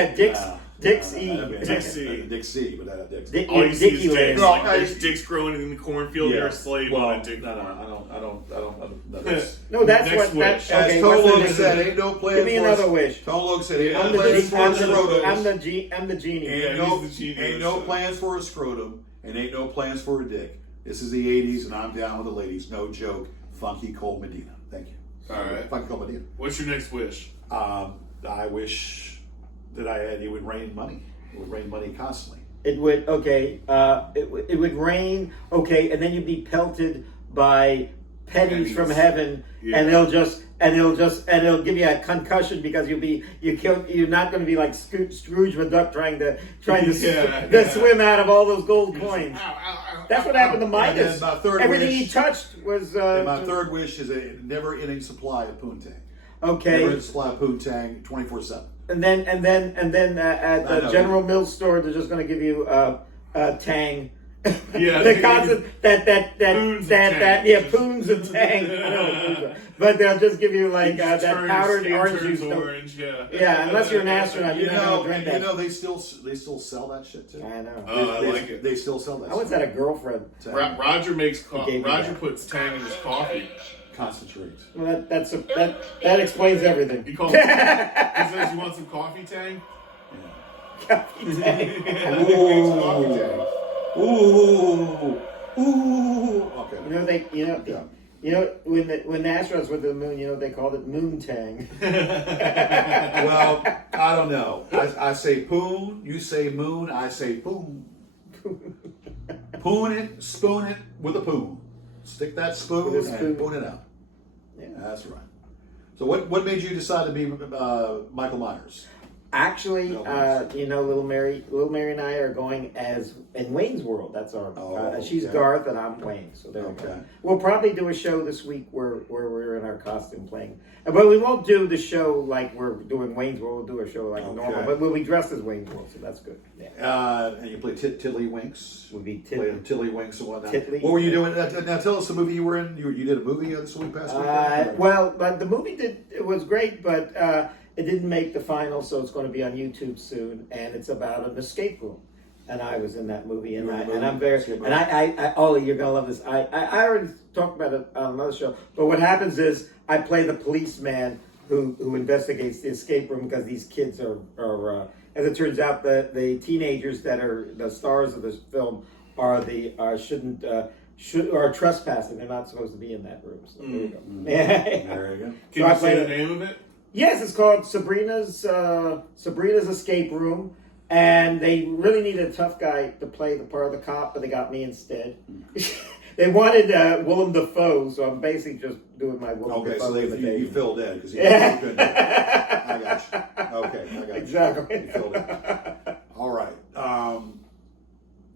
Dixie, but not Dixie. All you see is Dicky dicks. land. Like, there's dicks growing in the cornfield. You're a slave Well, on a dick no, farm. I don't. No, that's, No, that's Next what. That's, wish. okay, as what's the Tolo next said, wish? ain't no plans Give me for another us. wish. Tolo said, ain't Yeah. no I'm the, plans G- for I'm, a the, scrotum. I'm the genie. Yeah. Ain't no, he's the genie ain't of no the show. plans for a scrotum, and ain't no plans for a dick. This is the 80s, and I'm down with the ladies. No joke. Funky Cole Medina. Thank you. All right. Funky Cole Medina. What's your next wish? I wish that it would rain money. It would rain money constantly. It would it would rain, okay, and then you'd be pelted by pennies from heaven, Yeah. and it'll give you a concussion because you're not going to be like Scrooge McDuck trying to Yeah. swim out of all those gold coins. Ow, ow, ow, That's what ow, happened to And Midas. then my third Everything wish- he touched was And my third wish is a never-ending supply of poontang. okay. Never-ending supply of poontang, 24/7. And then at I the know. General Mills store, they're just going to give you Tang. Yeah, the constant Poons and Tang. Poons and Tang. I know, but they'll just give you like that Turns- powdered it orange turns juice. orange, yeah. Yeah, unless you're an astronaut, You you're not going to drink know, that. they still sell that shit too. I know. Oh, I They- like it. They still sell that. I once had a girlfriend. Roger makes He gave me Roger that. puts Tang in his coffee. Concentrate. Well, that explains everything. He calls. He says, "You want some coffee, Tang?" Coffee Tang. He makes coffee Tang. Ooh. Okay. You know when the astronauts went to the moon, they called it moon tang. Well, I don't know. I say poon. You say moon. I say poon. Poon it. Spoon it with a poon. Stick that spoon With a spoon. and poon it out. Yeah. That's right. So what made you decide to be Michael Myers? Actually, No, Little Mary and I are going as in Wayne's World. That's our. Oh, she's okay. Garth and I'm Wayne. So there we Okay. go. We'll probably do a show this week where we're in our costume playing, but we won't do the show like we're doing Wayne's World. We'll do a show like Okay. normal, but we'll be dressed as Wayne's World, so that's good. Yeah, And you play Tiddlywinks. we'll be Playing Tiddlywinks and whatnot. Tiddly. What were you doing? Now tell us the movie you were in. You did a movie this week past weekend? But the movie was great, but it didn't make the final, so it's going to be on YouTube soon, and it's about an escape room. And I was in that movie, and You were in the I'm movie? very, Escape room. and I Ollie, you're gonna love this. I already talked about it on another show, but what happens is I play the policeman who investigates the escape room because these kids are as it turns out, the teenagers that are the stars of this film are trespassing. They're not supposed to be in that room. So there you go. There you go. Can So I you say played the it. name of it? Yes, it's called Sabrina's Escape Room, and they really needed a tough guy to play the part of the cop, but they got me instead. They wanted Willem Dafoe, so I'm basically just doing my Willem Okay, Dafoe so you imitation. filled in because you Yeah. couldn't do it. I got you. Okay, I got you. Exactly. You filled in. All right.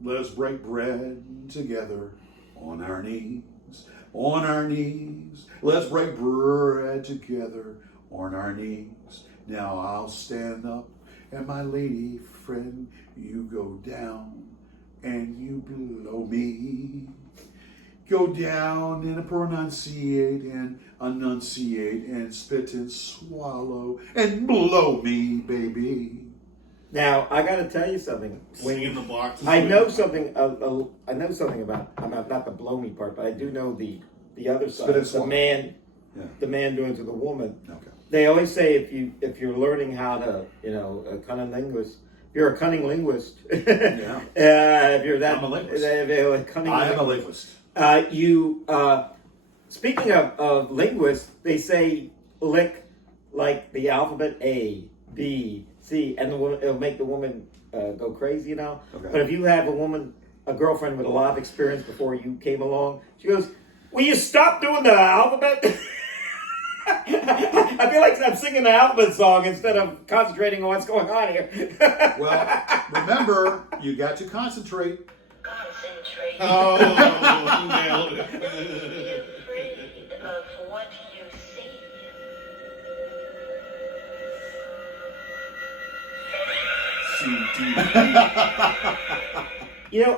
Let us break bread together on our knees. On our knees. Let's break bread together on our knees. Now I'll stand up and my lady friend, you go down and you blow me. Go down and pronunciate and enunciate and spit and swallow and blow me, baby. Now I got to tell you something. Singing the block. I know something. I know something about. I'm not the blow me part, but I do know the other side. Spit and The swallow. man, Yeah. the man doing to the woman. Okay. They always say if you're learning how to, a cunning linguist. If you're a cunning linguist. Yeah. If you're that. I'm a linguist. If you're a cunning I am a linguist. linguist. Speaking of linguists, they say lick like the alphabet A, B, C, and it'll make the woman go crazy, Okay. But if you have a girlfriend with a lot of experience before you came along, she goes, "Will you stop doing the alphabet?" I feel like I'm singing the alphabet song instead of concentrating on what's going on here. Well, remember, you got to concentrate. Concentrate. Oh, you nailed Be it. afraid of what you see.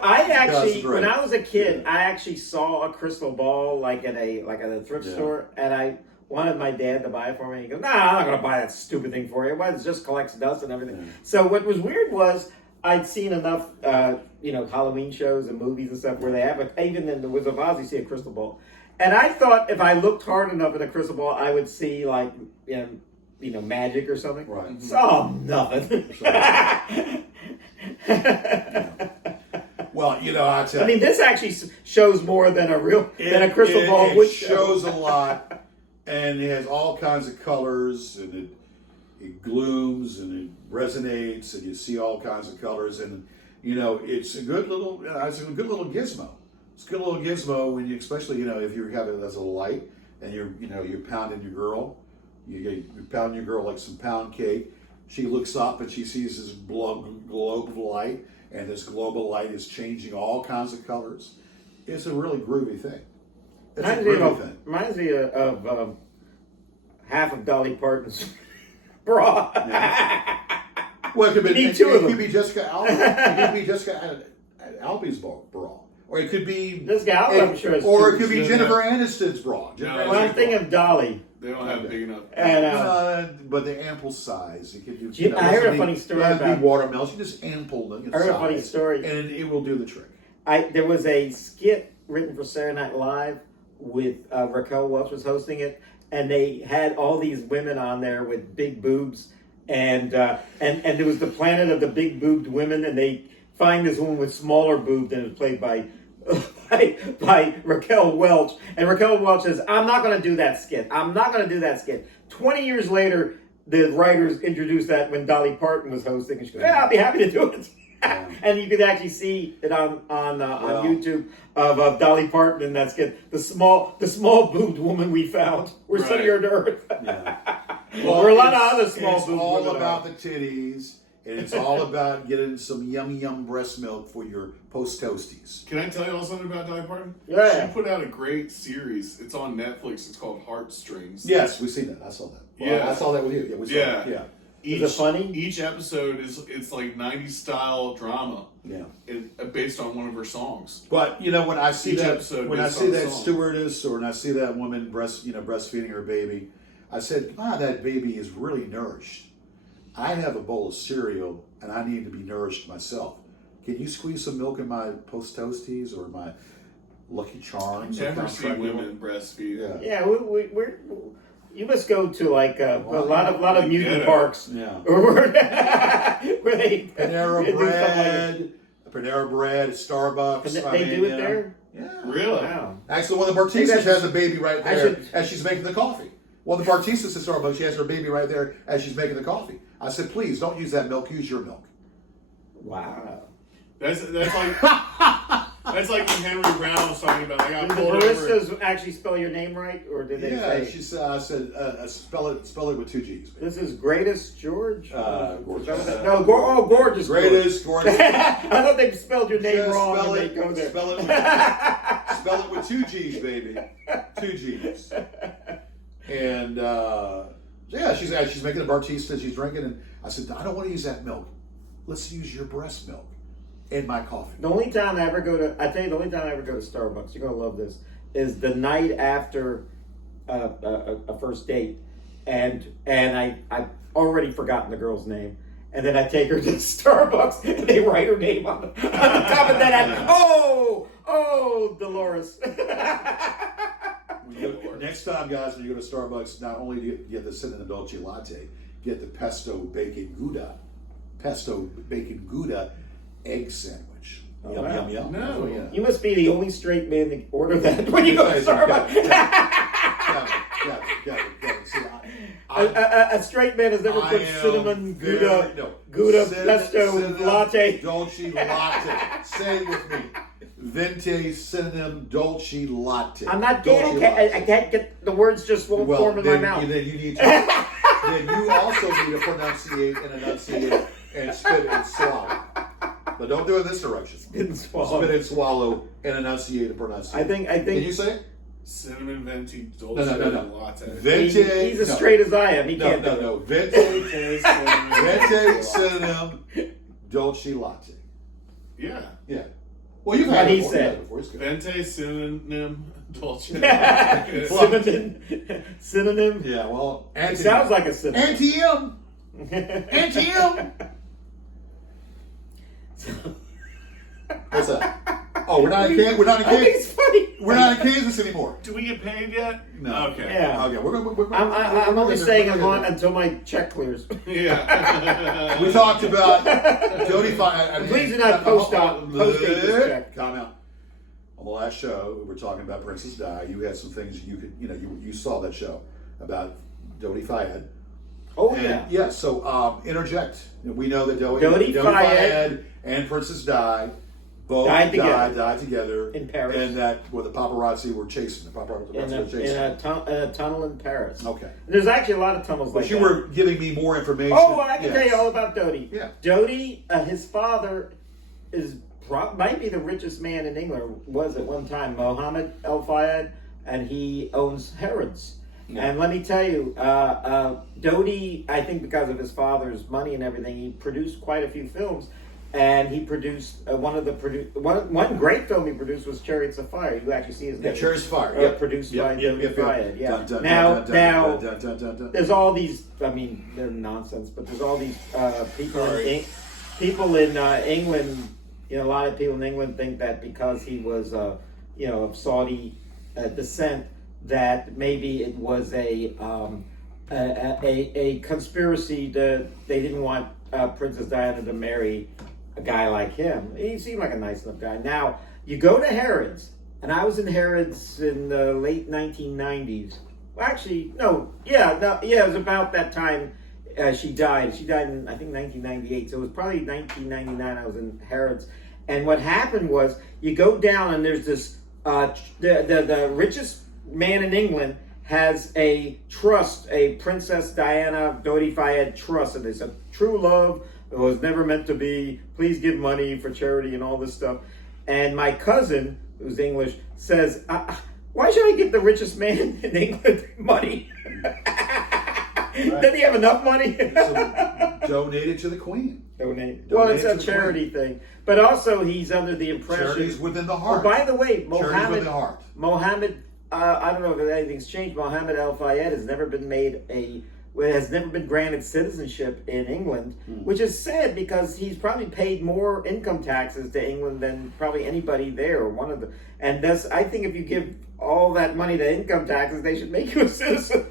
I actually, Concentrate. when I was a kid, I actually saw a crystal ball like at a thrift Yeah. store, and I wanted my dad to buy it for me. He goes, "Nah, I'm not gonna buy that stupid thing for you. Why? It just collects dust and everything." Yeah. So what was weird was I'd seen enough, Halloween shows and movies and stuff where they have even in the Wizard of Oz, you see a crystal ball, and I thought if I looked hard enough at a crystal ball, I would see like magic or something. Right. Saw nothing. Well, I tell I mean, this actually shows more than a crystal ball it would shows a lot, and it has all kinds of colors, and it glooms and it resonates, and you see all kinds of colors, and it's a good little gizmo. It's a good little gizmo when you, especially if you have it as a light, and you're pounding your girl, you pound your girl like some pound cake. She looks up and she sees this globe of light. And this global light is changing all kinds of colors. It's a really groovy thing. It's a groovy thing. Reminds me of half of Dolly Parton's bra. Yeah. Well, it could be Need two of them. It could be Jessica Alba. It could be Jessica Alba's bra, or it could be Jessica Alba, I'm sure. or it could be Yeah. Jennifer Aniston's bra. Well, I'm thinking of Dolly. They don't have big enough. And But the ample size. It could I heard a funny story It has to about- be watermelons. You just ample them. I heard a funny story. and it will do the trick. there was a skit written for Saturday Night Live with Raquel Welch was hosting it, and they had all these women on there with big boobs, and there was the planet of the big boobed women, and they find this woman with smaller boobs, and it was played by Raquel Welch, and Raquel Welch says, "I'm not going to do that skit. I'm not going to do that skit." 20 years later, the writers introduced that when Dolly Parton was hosting, and she goes, "Yeah, I'll be happy to do it." And you could actually see it on YouTube of Dolly Parton in that skit. The small boobed woman we found. We're Right. sending her to Earth. Yeah. Well, there are a lot of other small It's boobed all women about out. the titties, and it's all about getting some yum breast milk for your post toasties. Can I tell you all something about Dolly Parton? Yeah. She put out a great series. It's on Netflix. It's called Heartstrings. Yes, we've seen that. I saw that. Well, Yeah. I saw that with you. Yeah, we saw Yeah. that. Yeah. Each, Is it funny? Each episode it's like 90s style drama. Yeah. Based on one of her songs. But when I see Each that, episode when I based see on that a song. stewardess, or when I see that woman breastfeeding her baby, I said, that baby is really nourished. I have a bowl of cereal, and I need to be nourished myself. Can you squeeze some milk in my post toasties or my Lucky Charms? or Never Count seen Dracula? women breastfeed. Yeah. Yeah, we're you must go to like a lot of I amusement get it. parks. Yeah. where they Panera they do stuff like Panera Bread, Starbucks. that. I They mean, do it there. Yeah. Really? Wow. Actually, one of the Maybe Bartistas I should- has a baby right I there should- as she's making the coffee. One of the Bartistas at Starbucks, she has her baby right there as she's making the coffee. I said, please don't use that milk. Use your milk. Wow. That's like that's like when Henry Brown was talking about. I got Did the pulled over. baristas actually spell your name right, or did they Yeah, say she said. I said, spell it with 2 G's. this is Greatest George? Gorgeous. Is that what that- Gorgeous. Greatest, gorgeous. I thought they spelled your name Yeah, wrong spell when it, they go there. spell it with 2 G's, baby. 2 G's. And yeah, she's making a Bartista. She's drinking, and I said, I don't want to use that milk. Let's use your breast milk in my coffee. The only time I ever go to Starbucks, you're gonna love this, is the night after a first date, and I've already forgotten the girl's name, and then I take her to Starbucks and they write her name on the top of that. Oh, Dolores. Next time, guys, when you go to Starbucks, not only do you get the cinnamon dolce latte, get the pesto bacon gouda egg sandwich. Oh, Yum, wow. yum, yum. No. Oh, yeah. You must be the only straight man to order that when you go to Starbucks. Got it. See, A straight man has never put cinnamon Gouda pesto latte. Dolce latte. Say it with me. Venti cinnamon dolce latte. I'm not Dolce getting. latte. I can't get the words. Just won't form in my mouth. Then you need to. Then you also need to enunciate and spit and swallow. But don't do it in this direction. Spit and swallow. Spit and swallow and enunciate and pronunciate. I think. Can you say it? Cinnamon venti dolce latte. Venti. He's as straight as I am. He can't do it. No. Venti cinnamon dolce latte. Yeah. Yeah. Well, you've What had it he before. said. You've had it before. It's good. Venti synonym dolce. Synonym. Yeah. Well, It sounds like a synonym. Anti-M. What's that? Oh, we're not in Kansas. I think it's funny. We're not in Kansas anymore. Do we get paid yet? No. Okay. Yeah. Okay, we're I'm only saying until my check clears. Yeah. We talked about Jodie Fire. Please do not post this check. Calm out. On the last show, we were talking about Princess Di. You had some things you could, you saw that show about Jodie Fayed. Oh And, yeah. So interject. We know that Jodie Fayed and Princess Di both died together in Paris. and that the paparazzi were chasing. The paparazzi were chasing. In a tunnel in Paris. Okay. There's actually a lot of tunnels But like you that. were giving me more information. Oh, I can Yes. tell you all about Dodi. Yeah. Dodi, his father might be the richest man in England, was at one time, Mohammed El Fayed, and he owns Harrods. Yeah. And let me tell you, Dodi, I think because of his father's money and everything, he produced quite a few films. And he produced one great film he produced was Chariots of Fire. You actually see his name. Chariots of Fire. Produced by Dodi Fayed. Yeah. Dun, dun, Now, dun, dun, dun, dun, dun, dun. there's all these. I mean, they're nonsense, but there's all these people in England. A lot of people in England think that because he was, of Saudi descent, that maybe it was a conspiracy that they didn't want Princess Diana to marry a guy like him. He seemed like a nice enough guy. Now, you go to Harrods, and I was in Harrods in the late 1990s. Well, actually, it was about that time she died. She died in, I think, 1998. So it was probably 1999 I was in Harrods. And what happened was, you go down and there's this, the richest man in England has a trust, a Princess Diana Dodi Fayed trust. And it's a true love. It was never meant to be. Please give money for charity and all this stuff. And my cousin, who's English, says, why should I give the richest man in England money? Doesn't he have enough money? So, donate it to the Queen. Donate. Well, it's it a to the charity thing. But also, he's under the impression... Charity's within the heart. Oh, by the way, Charity's within the heart. Mohammed, I don't know if anything's changed. Mohammed El Fayed has never been granted citizenship in England, which is sad because he's probably paid more income taxes to England than probably anybody there. And that's, I think if you give all that money to income taxes, they should make you a citizen.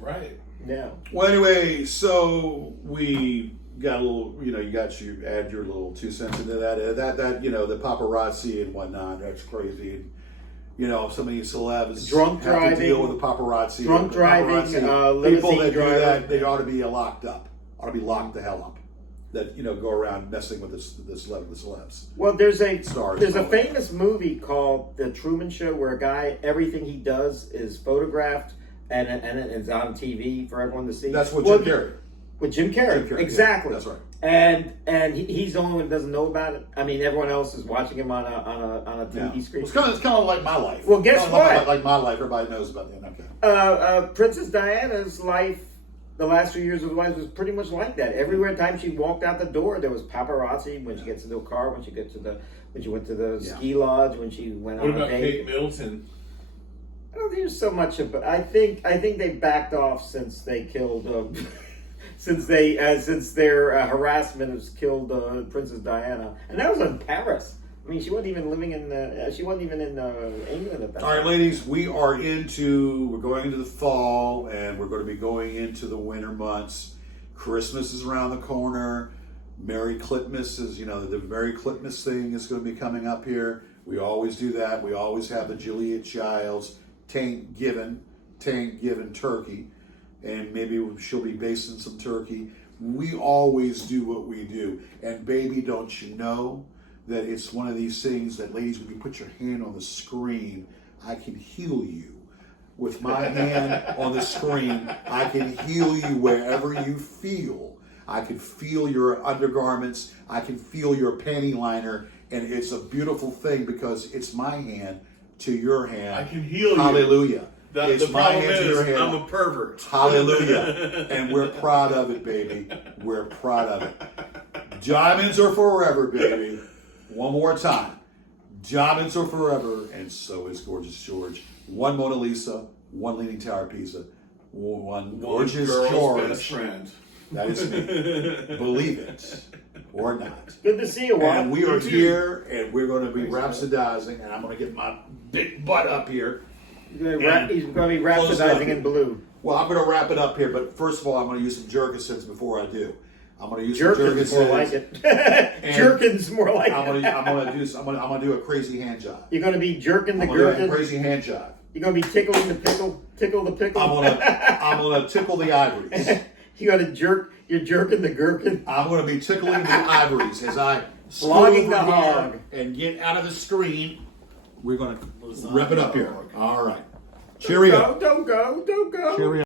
Right. Yeah. Well, anyway, so we got a little, you add your little 2 cents into that, the paparazzi and whatnot. That's crazy. And, some of these celebs Drunk have driving, to deal with the paparazzi. drunk the driving, people limousine that do driving. that, they ought to be locked up. Ought to be locked the hell up. That go around messing with the celebs. Well, there's a Stars. famous movie called The Truman Show where a guy, everything he does is photographed and it's on TV for everyone to see. That's what Jim Carrey. With Jim Carrey, exactly. Yeah, that's right. And he's the only one who doesn't know about it. I mean, everyone else is watching him on a TV screen. It's kind of like my life. Well, guess what? Like my life, everybody knows about it. Okay. Princess Diana's life the last few years of his life was pretty much like that. Every time she walked out the door, there was paparazzi. When she gets into a car, when she went to the ski lodge, when she went What on a about date. Kate Middleton? I don't think there's so much of, but I think they backed off since they killed, since their harassment has killed Princess Diana, and that was in Paris. I mean, she wasn't even living in England at that All right, time. ladies, we're going into the fall, and we're going to be going into the winter months. Christmas is around the corner. Merry Clipmas is, the Merry Clipmas thing is going to be coming up here. We always do that. We always have the Juliet Childs tank given turkey, and maybe she'll be basting some turkey. We always do what we do. And baby, don't you know that it's one of these things that, ladies, when you put your hand on the screen, I can heal you. With my hand on the screen, I can heal you wherever you feel. I can feel your undergarments. I can feel your panty liner. And it's a beautiful thing because it's my hand to your hand. I can heal you. Hallelujah. The It's my problem hand to your is, hand. I'm a pervert. Hallelujah. And we're proud of it, baby. We're proud of it. Diamonds are forever, baby. One more time. Diamonds are forever, and so is Gorgeous George. One Mona Lisa, one Leaning Tower of Pisa, one Gorgeous girl's George. best friend. That is me. Believe it or not. Good to see you, Juan. And we are You too. here, and we're going to be rhapsodizing, and I'm going to get my big butt up here. He's going to be rhapsodizing in blue. Well, I'm going to wrap it up here, but first of all, I'm going to use some Jerkins before I do. I'm going to use some Jerkins more like Jerkins. it. Jerkins more like I'm it. gonna do a crazy hand job. You're going to be jerking the I'm gonna do a gherkin. crazy hand job. You're going to be tickling the pickle. Tickle the pickle. I'm gonna tickle the ivories. You got to jerk. You're jerking the gherkin. I'm gonna be tickling the ivories as I Flogging scoot the over here hog. and get out of the screen. We're gonna wrap it up here. All right. Cheerio. Don't go. Cheerio.